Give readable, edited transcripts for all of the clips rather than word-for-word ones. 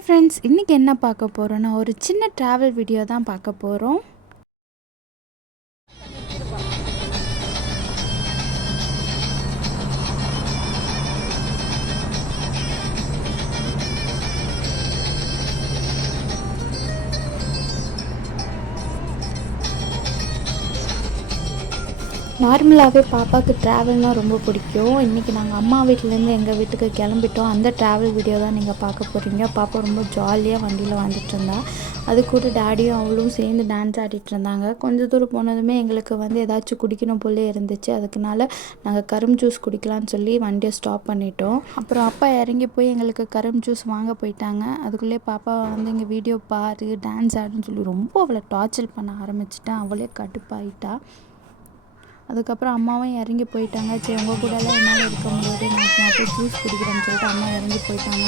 Hi friends, இன்றைக்கி என்ன பார்க்க போகிறோன்னா ஒரு சின்ன ட்ராவல் வீடியோ தான் பார்க்க போகிறோம். நார்மலாகவே பாப்பாவுக்கு ட்ராவல்னால் ரொம்ப பிடிக்கும். இன்றைக்கி நாங்கள் அம்மா வீட்டிலேருந்து எங்கள் வீட்டுக்கு கிளம்பிட்டோம். அந்த ட்ராவல் வீடியோ தான் நீங்கள் பார்க்க போகிறீங்க. பாப்பா ரொம்ப ஜாலியாக வண்டியில் வந்துட்டு இருந்தா. அது கூட டேடியும் அவளும் சேர்ந்து டான்ஸ் ஆடிட்டு இருந்தாங்க. கொஞ்சம் தூரம் போனதுமே எங்களுக்கு ஏதாச்சும் குடிக்கணும் போலே இருந்துச்சு. அதுக்குனால நாங்கள் கரும் ஜூஸ் குடிக்கலான்னு சொல்லி வண்டியை ஸ்டாப் பண்ணிட்டோம். அப்புறம் அப்பா இறங்கி போய் எங்களுக்கு கரும் ஜூஸ் வாங்க போயிட்டாங்க. அதுக்குள்ளே பாப்பா இங்கே வீடியோ பாரு, டான்ஸ் ஆடுன்னு சொல்லி ரொம்ப அவளை டார்ச்சர் பண்ண ஆரம்பிச்சிட்டேன். அவளே கடுப்பாயிட்டா. அதுக்கப்புறம் அம்மாவும் இறங்கி போயிட்டாங்க. சரி, உங்கள் கூடலாம் என்னால் இருக்க முடியாது, நான் போய் ஜூஸ் குடிக்கிறேன்னு சொல்லிட்டு அம்மா இறங்கி போயிட்டாங்க.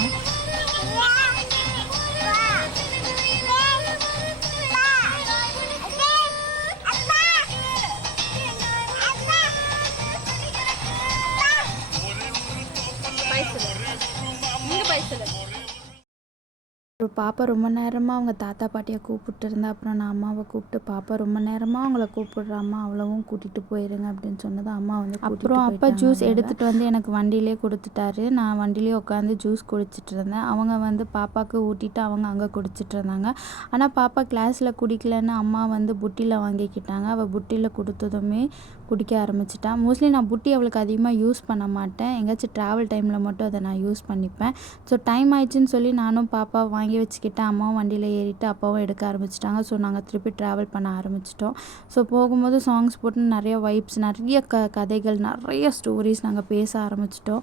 பாப்பா ரொம்ப நேரமாக அவங்க தாத்தா பாட்டியை கூப்பிட்டு இருந்தா. அப்புறம் நான் அம்மாவை கூப்பிட்டு, பாப்பா ரொம்ப நேரமாக அவங்கள கூப்பிடுறாம்மா, அவ்வளவும் கூட்டிகிட்டு போயிருங்க அப்படின்னு சொன்னது. அம்மா அப்புறம் அப்பா ஜூஸ் எடுத்துகிட்டு எனக்கு வண்டியிலே கொடுத்துட்டாரு. நான் வண்டியிலே உட்காந்து ஜூஸ் குடிச்சிட்டு இருந்தேன். அவங்க பாப்பாவுக்கு ஊட்டிட்டு அவங்க அங்கே குடிச்சிட்டு இருந்தாங்க. ஆனால் பாப்பா கிளாஸில் குடிக்கலன்னு அம்மா புட்டியில் வாங்கிக்கிட்டாங்க. அவள் புட்டியில் கொடுத்ததுமே குடிக்க ஆரம்பிச்சிட்டா. மோஸ்ட்லி நான் புட்டி அவளுக்கு அதிகமாக யூஸ் பண்ண மாட்டேன். எங்கேயாச்சும் ட்ராவல் டைமில் மட்டும் அதை நான் யூஸ் பண்ணிப்பேன். ஸோ டைம் ஆயிடுச்சுன்னு சொல்லி நானும் பாப்பா வாங்கி வச்சுக்கிட்டேன். அம்மாவும் வண்டியில் ஏறிட்டு அப்பாவும் எடுக்க ஆரம்பிச்சிட்டாங்க. ஸோ நாங்கள் திருப்பி ட்ராவல் பண்ண ஆரம்பிச்சிட்டோம். ஸோ போகும்போது சாங்ஸ் போட்டு நிறைய வைப்ஸ், நிறைய கதைகள், நிறைய ஸ்டோரிஸ் நாங்கள் பேச ஆரம்பிச்சிட்டோம்.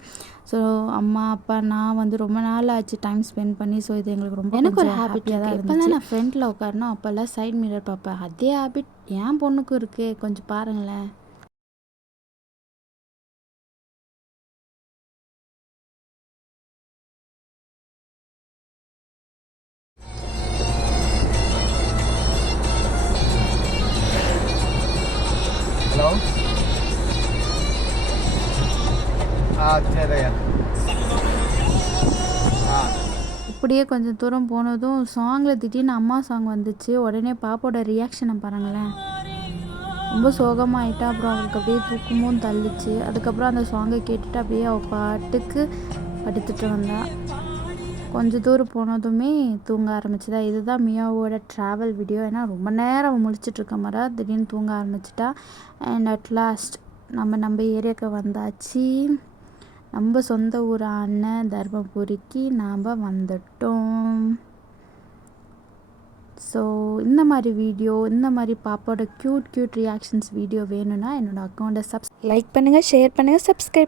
ஸோ அம்மா அப்பா நான் ரொம்ப நாள் ஆச்சு டைம் ஸ்பெண்ட் பண்ணி. ஸோ இது எங்களுக்கு எனக்கு ஒரு ஹேபிட்டாக தான் இருந்துச்சு. இப்போ நான் ஃப்ரண்ட்டில் உட்காரணும், அப்போல்லாம் சைட் மிரர் பார்ப்பேன். அதே ஹேபிட் என் பொண்ணுக்கும் இருக்குது. கொஞ்சம் பாருங்களேன். ஹலோ, சரியா. இப்படியே கொஞ்சம் தூரம் போனதும் சாங்கில் திடீர்னு அம்மா சாங் வந்துச்சு. உடனே பாப்போட ரியாக்ஷனை பாருங்களேன். ரொம்ப சோகமாகிட்டா. அப்புறம் அவளுக்கு அப்படியே தூக்கமும் தள்ளிச்சு. அதுக்கப்புறம் அந்த சாங்கை கேட்டுட்டு அப்படியே அவள் பாட்டுக்கு படுத்துட்டு வந்தா. கொஞ்சம் தூரம் போனதுமே தூங்க ஆரம்பிச்சுதா. இதுதான் மியாவோட ட்ராவல் வீடியோ. ஏன்னா ரொம்ப நேரம் முழிச்சிட்ருக்க மாதிரி திடீர்னு தூங்க ஆரம்பிச்சிட்டா. அண்ட் அட் லாஸ்ட் நம்ம ஏரியாவுக்கு வந்தாச்சு. நம்ம சொந்த ஊரான தர்மபுரிக்கு நாம் வந்துட்டோம். ஸோ இந்த மாதிரி வீடியோ, இந்த மாதிரி பாப்பாவோட க்யூட் ரியாக்ஷன்ஸ் வீடியோ வேணும்னா என்னோடய அக்கௌண்ட்டை லைக் பண்ணுங்கள், ஷேர் பண்ணுங்கள், சப்ஸ்கிரைப்